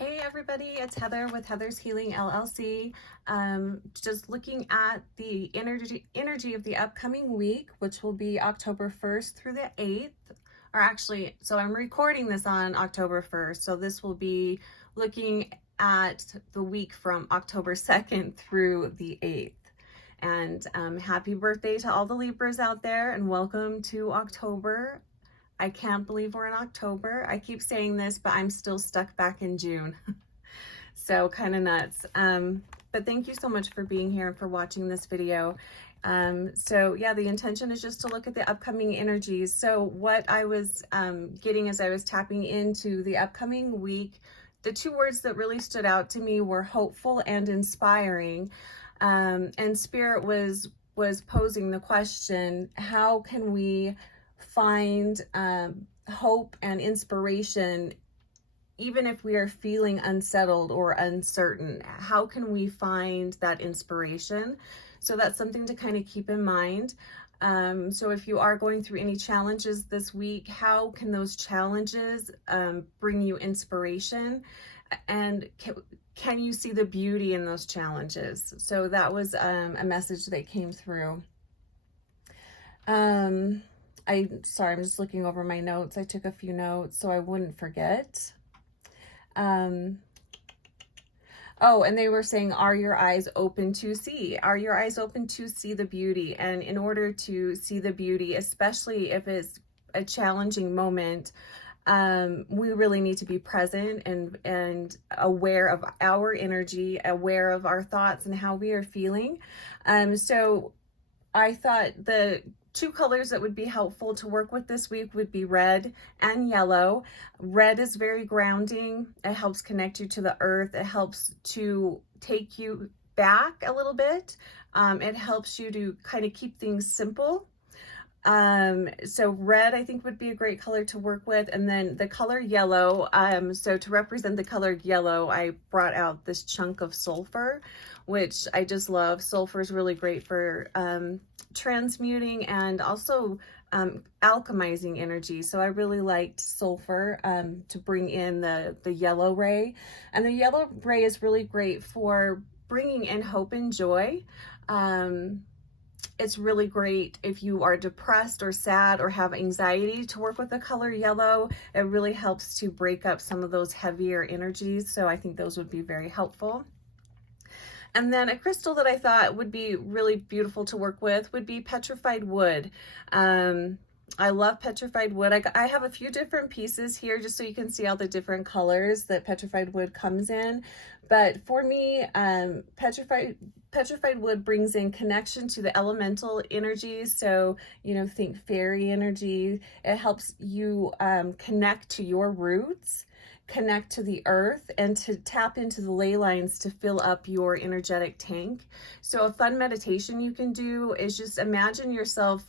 Hey everybody, it's Heather with Heather's Healing LLC. Just looking at the energy of the upcoming week, which will be October 1st through the 8th. Or actually, so I'm recording this on October 1st. So this will be looking at the week from October 2nd through the 8th. And happy birthday to all the Libras out there and welcome to October. I can't believe we're in October. I keep saying this, but I'm still stuck back in June. So kind of nuts. But thank you so much for being here and for watching this video. So yeah, the intention is just to look at the upcoming energies. So what I was getting as I was tapping into the upcoming week, the two words that really stood out to me were hopeful and inspiring. And Spirit was posing the question, how can we find hope and inspiration even if we are feeling unsettled or uncertain? How can we find that inspiration? So that's something to kind of keep in mind. So if you are going through any challenges this week, how can those challenges bring you inspiration? And can you see the beauty in those challenges? So that was a message that came through. Sorry, I'm just looking over my notes. I took a few notes so I wouldn't forget. Oh, and they were saying, are your eyes open to see? Are your eyes open to see the beauty? And in order to see the beauty, especially if it's a challenging moment, we really need to be present and aware of our energy, aware of our thoughts and how we are feeling. So I thought the two colors that would be helpful to work with this week would be red and yellow. Red is very grounding. It helps connect you to the earth. It helps to take you back a little bit. It helps you to kind of keep things simple. So red, I think, would be a great color to work with. And then the color yellow, so to represent the color yellow, I brought out this chunk of sulfur, which I just love. Sulfur is really great for transmuting and also alchemizing energy. So I really liked sulfur to bring in the yellow ray. And the yellow ray is really great for bringing in hope and joy. It's really great if you are depressed or sad or have anxiety to work with the color yellow. It really helps to break up some of those heavier energies. So I think those would be very helpful. And then a crystal that I thought would be really beautiful to work with would be Petrified Wood. I love Petrified Wood. I have a few different pieces here just so you can see all the different colors that Petrified Wood comes in. But for me, Petrified Wood brings in connection to the elemental energies. So, you know, think fairy energy. It helps you connect to your roots, connect to the earth, and to tap into the ley lines to fill up your energetic tank. So a fun meditation you can do is just imagine yourself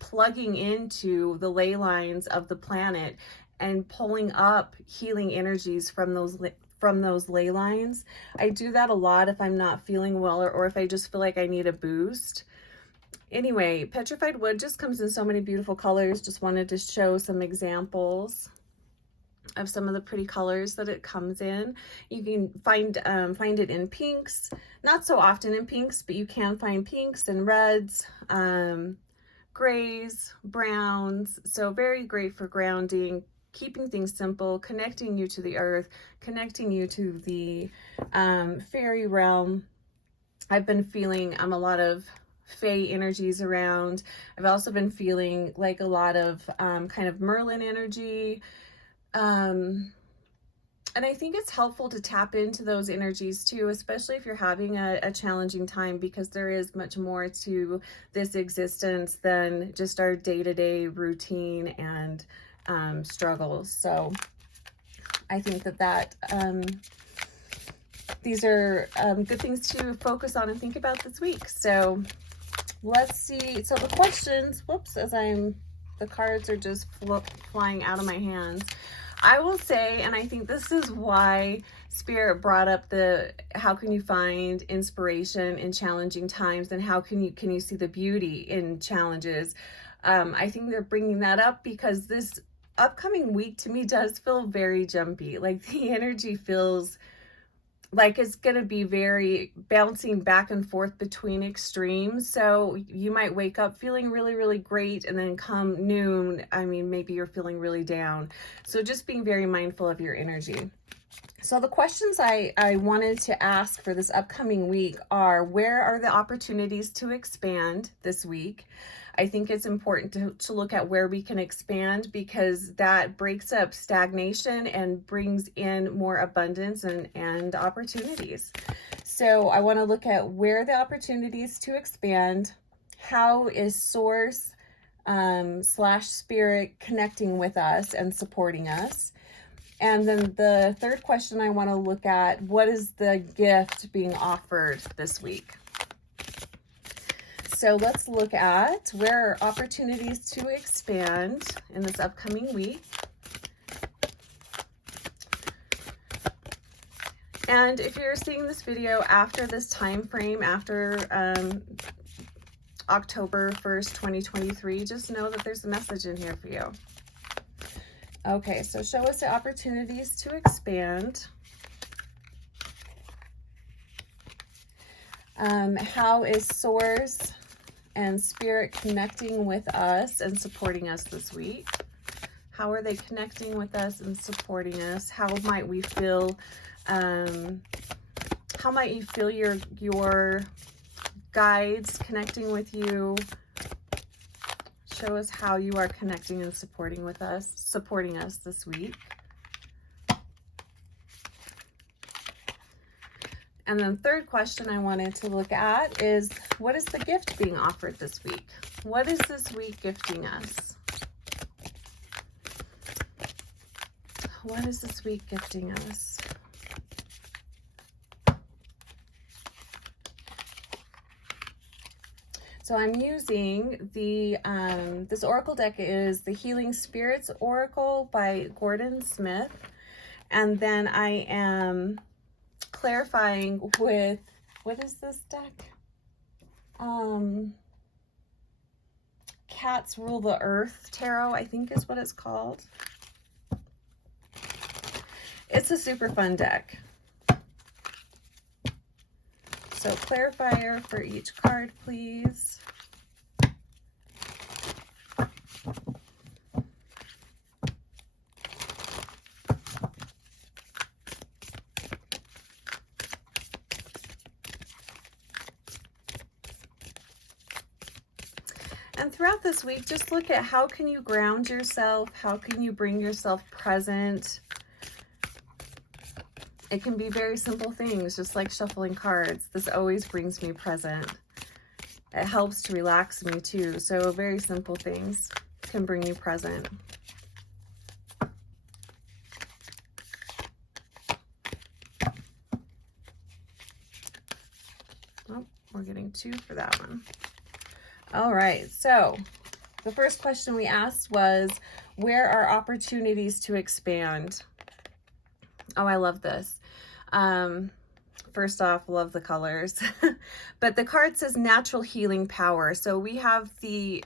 plugging into the ley lines of the planet and pulling up healing energies from those ley lines. I do that a lot if I'm not feeling well or if I just feel like I need a boost. Anyway, Petrified Wood just comes in so many beautiful colors. Just wanted to show some examples of some of the pretty colors that it comes in. You can find it in pinks, not so often in pinks, but you can find pinks and reds, grays, browns. So very great for grounding, keeping things simple, connecting you to the earth, connecting you to the fairy realm. I've been feeling a lot of fae energies around. I've also been feeling like a lot of kind of Merlin energy. And I think it's helpful to tap into those energies too, especially if you're having a challenging time, because there is much more to this existence than just our day-to-day routine and struggles. So I think that these are good things to focus on and think about this week. So let's see. So the questions, whoops, the cards are just flying out of my hands. I will say, and I think this is why Spirit brought up how can you find inspiration in challenging times, and how can you see the beauty in challenges. I think they're bringing that up because this upcoming week to me does feel very jumpy. Like the energy feels like it's going to be very bouncing back and forth between extremes. So you might wake up feeling really, really great, and then come noon, I mean, maybe you're feeling really down. So just being very mindful of your energy. So the questions I wanted to ask for this upcoming week are, where are the opportunities to expand this week? I think it's important to look at where we can expand, because that breaks up stagnation and brings in more abundance and opportunities. So I want to look at where the opportunities to expand, how is source / spirit connecting with us and supporting us. And then the third question I want to look at, what is the gift being offered this week? So let's look at where are opportunities to expand in this upcoming week. And if you're seeing this video after this time frame, after October 1st, 2023, just know that there's a message in here for you. Okay, so show us the opportunities to expand. How is source and spirit connecting with us and supporting us this week? How are they connecting with us and supporting us? How might we feel? How might you feel your guides connecting with you? Show us how you are connecting and supporting us this week. And then third question I wanted to look at is, what is the gift being offered this week? What is this week gifting us? What is this week gifting us? So I'm using the, this Oracle deck is the Healing Spirits Oracle by Gordon Smith. And then I am clarifying with, what is this deck? Cats Rule the Earth Tarot, I think is what it's called. It's a super fun deck. So clarifier for each card, please. And throughout this week, just look at how can you ground yourself? How can you bring yourself present? It can be very simple things, just like shuffling cards. This always brings me present. It helps to relax me too. So very simple things can bring you present. Oh, we're getting 2 for that one. All right, so the first question we asked was, where are opportunities to expand? Oh, I love this. First off, love the colors. But the card says natural healing power. So we have the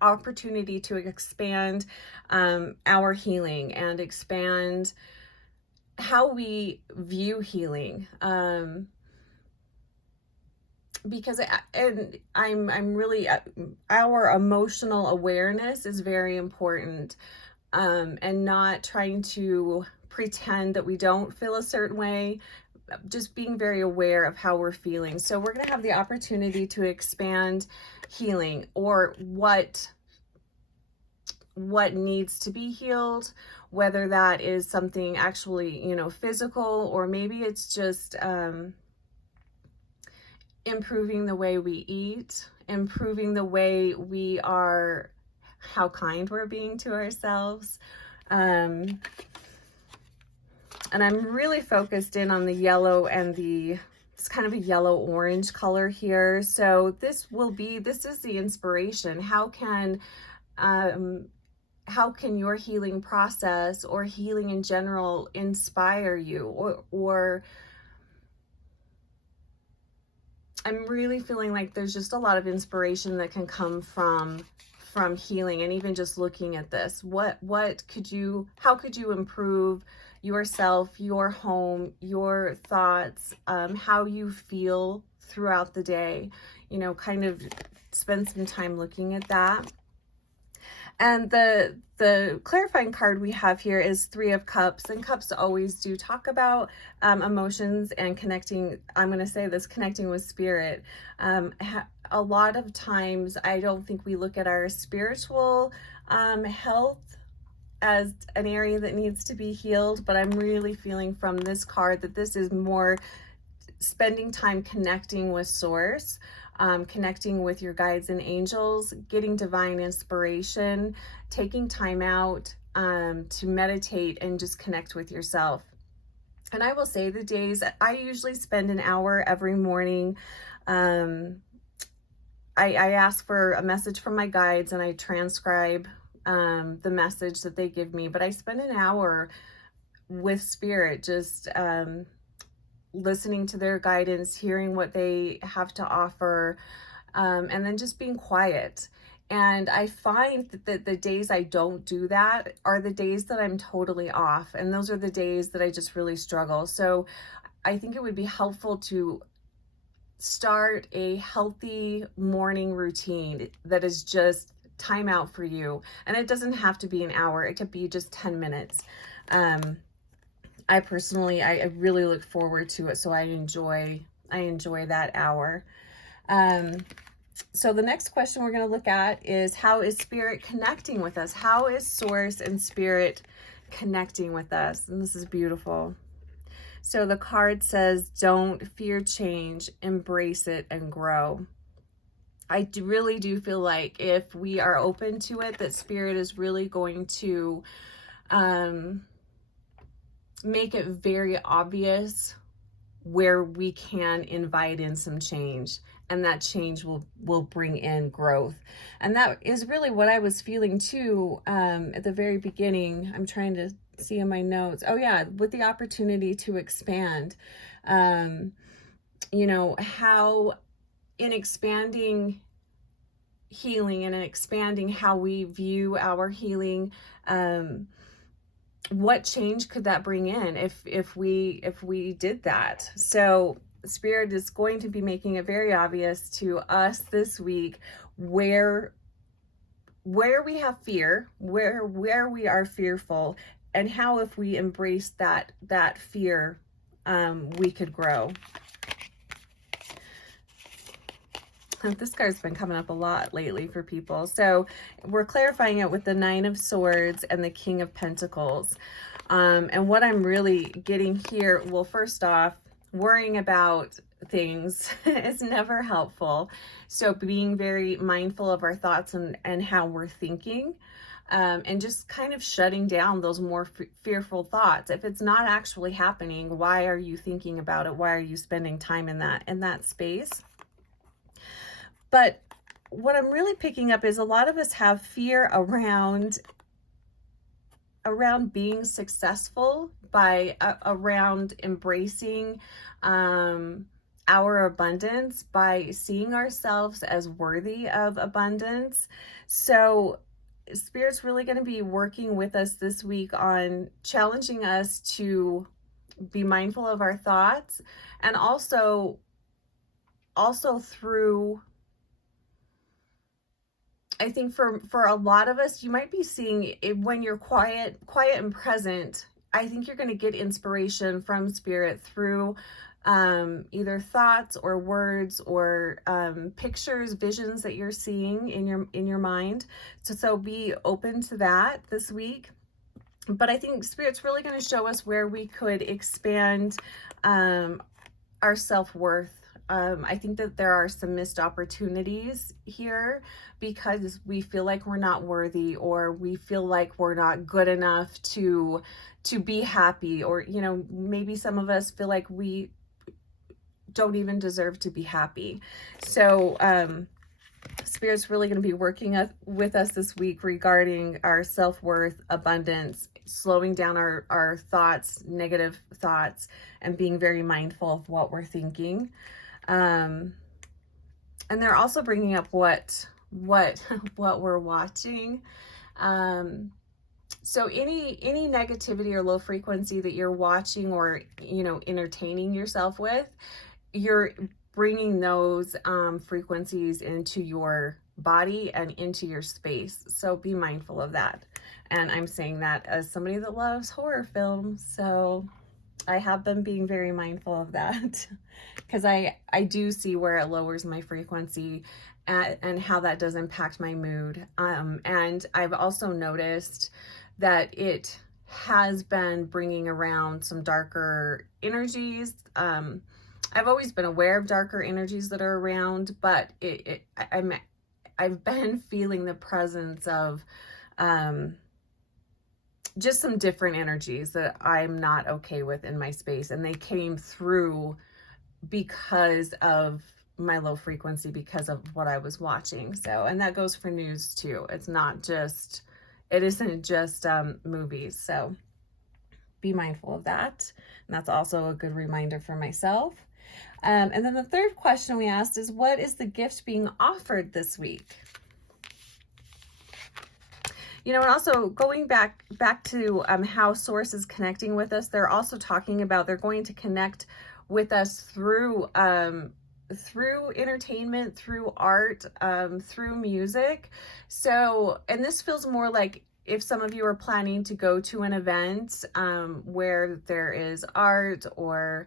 opportunity to expand our healing and expand how we view healing. Because I'm really, our emotional awareness is very important, and not trying to pretend that we don't feel a certain way, just being very aware of how we're feeling. So we're going to have the opportunity to expand healing, or what needs to be healed, whether that is something actually, you know, physical, or maybe it's just improving the way we eat, improving the way we are, how kind we're being to ourselves. And I'm really focused in on the yellow and it's kind of a yellow-orange color here. So this is the inspiration. How can your healing process or healing in general inspire you? Or I'm really feeling like there's just a lot of inspiration that can come from from healing, and even just looking at this, how could you improve yourself, your home, your thoughts, how you feel throughout the day, you know, kind of spend some time looking at that. And the clarifying card we have here is 3 of Cups, and Cups always do talk about emotions and connecting. I'm going to say this, connecting with spirit. A lot of times I don't think we look at our spiritual health as an area that needs to be healed, but I'm really feeling from this card that this is more spending time connecting with source, connecting with your guides and angels, getting divine inspiration, taking time out to meditate and just connect with yourself. And I will say the days, I usually spend an hour every morning. I ask for a message from my guides and I transcribe the message that they give me, but I spend an hour with spirit, just listening to their guidance, hearing what they have to offer, and then just being quiet. And I find that the days I don't do that are the days that I'm totally off, and those are the days that I just really struggle. So I think it would be helpful to start a healthy morning routine that is just time out for you. And it doesn't have to be an hour. It could be just 10 minutes. I personally, I really look forward to it. So I enjoy that hour. So the next question we're going to look at is, how is spirit connecting with us? How is source and spirit connecting with us? And this is beautiful. So the card says, don't fear change, embrace it and grow. I really do feel like if we are open to it, that spirit is really going to make it very obvious where we can invite in some change, and that change will bring in growth. And that is really what I was feeling too at the very beginning. I'm trying to see in my notes. Oh yeah, with the opportunity to expand, you know, how in expanding healing and in expanding how we view our healing, what change could that bring in if we did that? So spirit is going to be making it very obvious to us this week where we have fear, where we are fearful, and how if we embrace that fear, we could grow. This card's been coming up a lot lately for people. So we're clarifying it with the 9 of Swords and the King of Pentacles. And what I'm really getting here, well, first off, worrying about things is never helpful. So being very mindful of our thoughts and how we're thinking, and just kind of shutting down those more fearful thoughts. If it's not actually happening, why are you thinking about it? Why are you spending time in that space? But what I'm really picking up is a lot of us have fear around being successful, around embracing our abundance, by seeing ourselves as worthy of abundance. So Spirit's really going to be working with us this week on challenging us to be mindful of our thoughts, and also through, I think for a lot of us, you might be seeing it when you're quiet and present. I think you're going to get inspiration from Spirit through either thoughts or words or pictures, visions that you're seeing in your mind. So be open to that this week. But I think Spirit's really going to show us where we could expand our self-worth. I think that there are some missed opportunities here because we feel like we're not worthy, or we feel like we're not good enough to be happy, or, you know, maybe some of us feel like we don't even deserve to be happy. So Spirit's really going to be working with us this week regarding our self-worth, abundance, slowing down our thoughts, negative thoughts, and being very mindful of what we're thinking. And they're also bringing up what what what we're watching. So any negativity or low frequency that you're watching or, you know, entertaining yourself with, you're bringing those frequencies into your body and into your space. So be mindful of that. And I'm saying that as somebody that loves horror films, so I have been being very mindful of that because I do see where it lowers my frequency and how that does impact my mood. And I've also noticed that it has been bringing around some darker energies. I've always been aware of darker energies that are around, but I've been feeling the presence of just some different energies that I'm not okay with in my space, and they came through because of my low frequency, because of what I was watching. So, and that goes for news too. It isn't just movies. So be mindful of that. And that's also a good reminder for myself. And then the third question we asked is, what is the gift being offered this week? You know, and also going back to how Source is connecting with us, they're also talking about they're going to connect with us through entertainment, through art, through music. So, and this feels more like if some of you are planning to go to an event where there is art or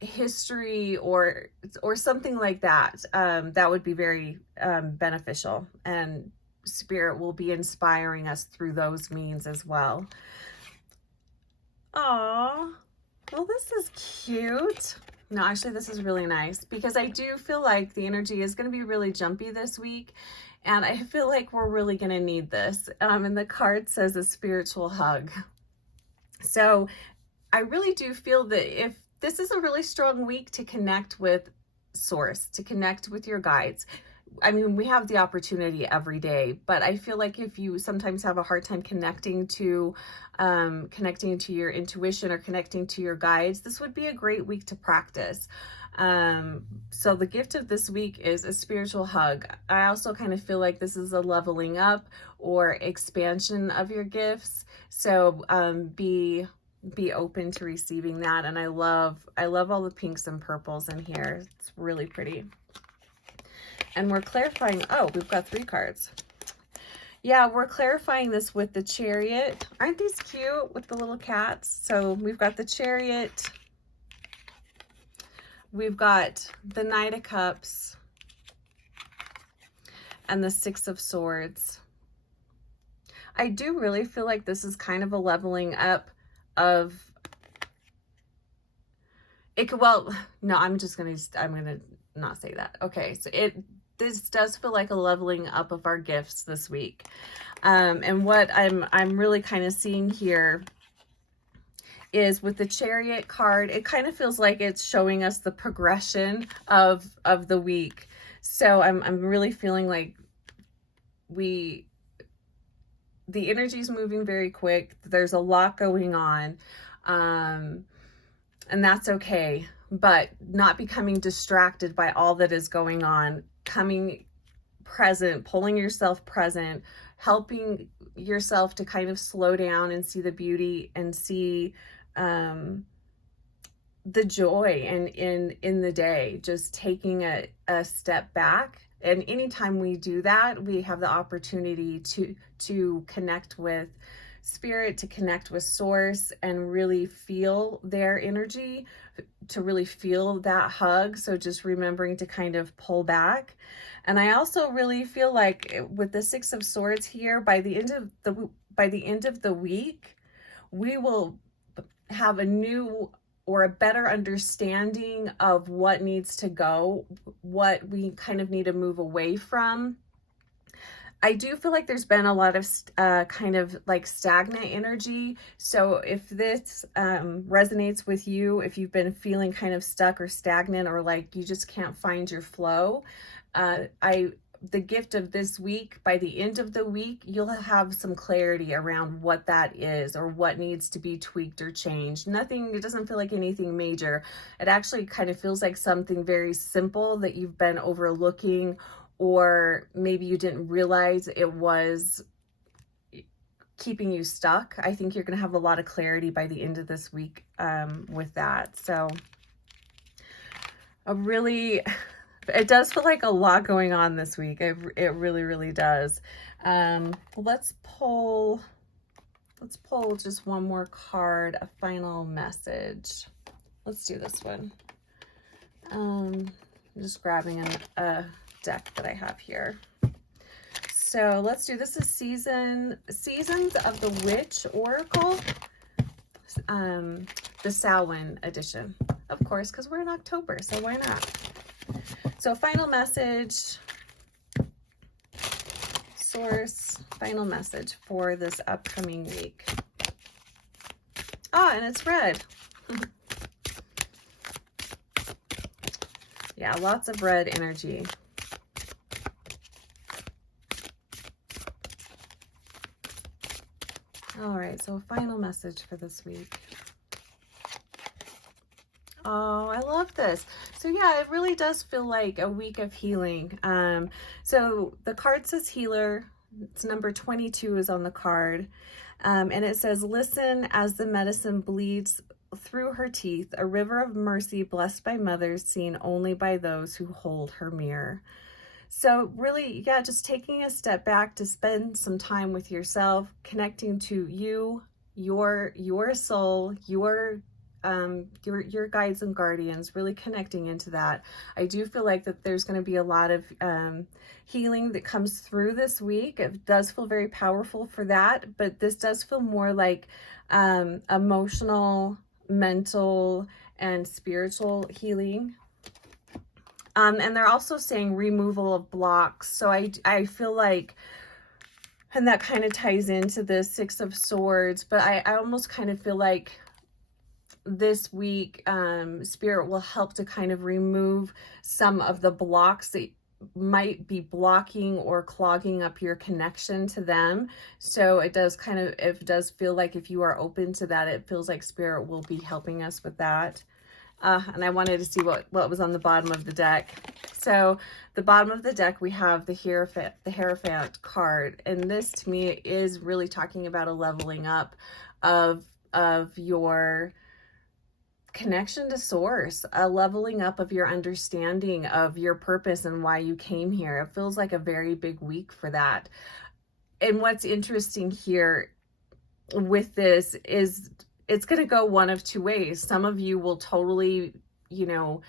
history or something like that, that would be very beneficial, and Spirit will be inspiring us through those means as well. Aww, well, this is cute. No, actually, this is really nice because I do feel like the energy is going to be really jumpy this week, and I feel like we're really going to need this. And the card says a spiritual hug. So I really do feel that if this is a really strong week to connect with Source, to connect with your guides. I mean, we have the opportunity every day, but I feel like if you sometimes have a hard time connecting to your intuition or connecting to your guides, this would be a great week to practice. So the gift of this week is a spiritual hug. I also kind of feel like this is a leveling up or expansion of your gifts. So be open to receiving that. And I love all the pinks and purples in here. It's really pretty. And we're clarifying, oh, we've got 3 cards. Yeah, we're clarifying this with the Chariot. Aren't these cute with the little cats? So we've got the Chariot. We've got the Knight of Cups and the 6 of Swords. I do really feel like this is kind of a leveling up of it could, well, no, I'm gonna not say that. Okay, so this does feel like a leveling up of our gifts this week. And what I'm really kind of seeing here is with the Chariot card, it kind of feels like it's showing us the progression of the week. So I'm really feeling like the energy is moving very quick. There's a lot going on, and that's okay. But not becoming distracted by all that is going on, coming present, pulling yourself present, helping yourself to kind of slow down and see the beauty and see the joy in the day, just taking a step back. And anytime we do that, we have the opportunity to connect with Spirit, to connect with Source, and really feel their energy, to really feel that hug. So just remembering to kind of pull back. And I also really feel like with the 6 of Swords here, by the end of the week, we will have a new or a better understanding of what needs to go, what we kind of need to move away from. I do feel like there's been a lot of kind of like stagnant energy. So if this resonates with you, if you've been feeling kind of stuck or stagnant, or like you just can't find your flow, I the gift of this week, by the end of the week, you'll have some clarity around what that is or what needs to be tweaked or changed. Nothing, it doesn't feel like anything major. It actually kind of feels like something very simple that you've been overlooking, or maybe you didn't realize it was keeping you stuck. I think you're going to have a lot of clarity by the end of this week with that. So it does feel like a lot going on this week. It really, really does. Let's pull just one more card, a final message. Let's do this one. I'm just grabbing a deck that I have here. So let's do, this is Seasons of the Witch Oracle, the Samhain edition, of course, because we're in October, so why not? So final message, source, final message for this upcoming week. Oh, and it's red. Yeah, lots of red energy. All right, so final message for this week. Oh, I love this. So yeah, it really does feel like a week of healing. So the card says healer. It's number 22 is on the card. And it says, listen as the medicine bleeds through her teeth, a river of mercy blessed by mothers, seen only by those who hold her mirror. So really, yeah, just taking a step back to spend some time with yourself, connecting to you, your soul, your guides and guardians, really connecting into that. I do feel like that there's going to be a lot of healing that comes through this week. It does feel very powerful for that, but this does feel more like emotional, mental, and spiritual healing. And they're also saying removal of blocks. So I feel like, and that kind of ties into the Six of Swords, but I almost kind of feel like this week, Spirit will help to kind of remove some of the blocks that might be blocking or clogging up your connection to them. So it does feel like if you are open to that, it feels like Spirit will be helping us with that. And I wanted to see what was on the bottom of the deck. So the bottom of the deck, we have the Hierophant card. And this to me is really talking about a leveling up of your connection to source, a leveling up of your understanding of your purpose and why you came here. It feels like a very big week for that. And what's interesting here with this is it's going to go one of two ways. Some of you will totally, will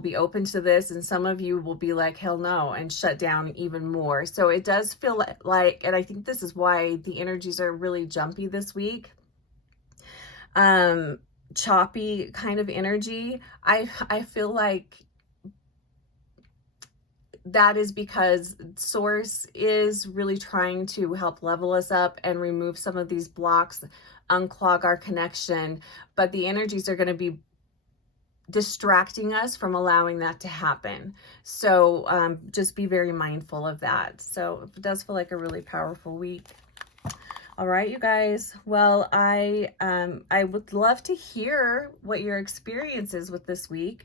be open to this, and some of you will be like, hell no, and shut down even more. So it does feel like, and I think this is why the energies are really jumpy this week. Choppy kind of energy. I feel like that is because Source is really trying to help level us up and remove some of these blocks, unclog our connection, but the energies are going to be distracting us from allowing that to happen. So just be very mindful of that. So it does feel like a really powerful week. All right, you guys. Well, I would love to hear what your experience is with this week.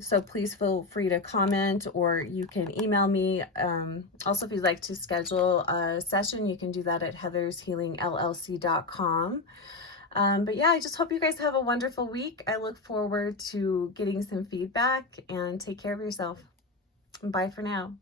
So please feel free to comment, or you can email me. Also, if you'd like to schedule a session, you can do that at heathershealingllc.com. But yeah, I just hope you guys have a wonderful week. I look forward to getting some feedback, and take care of yourself. Bye for now.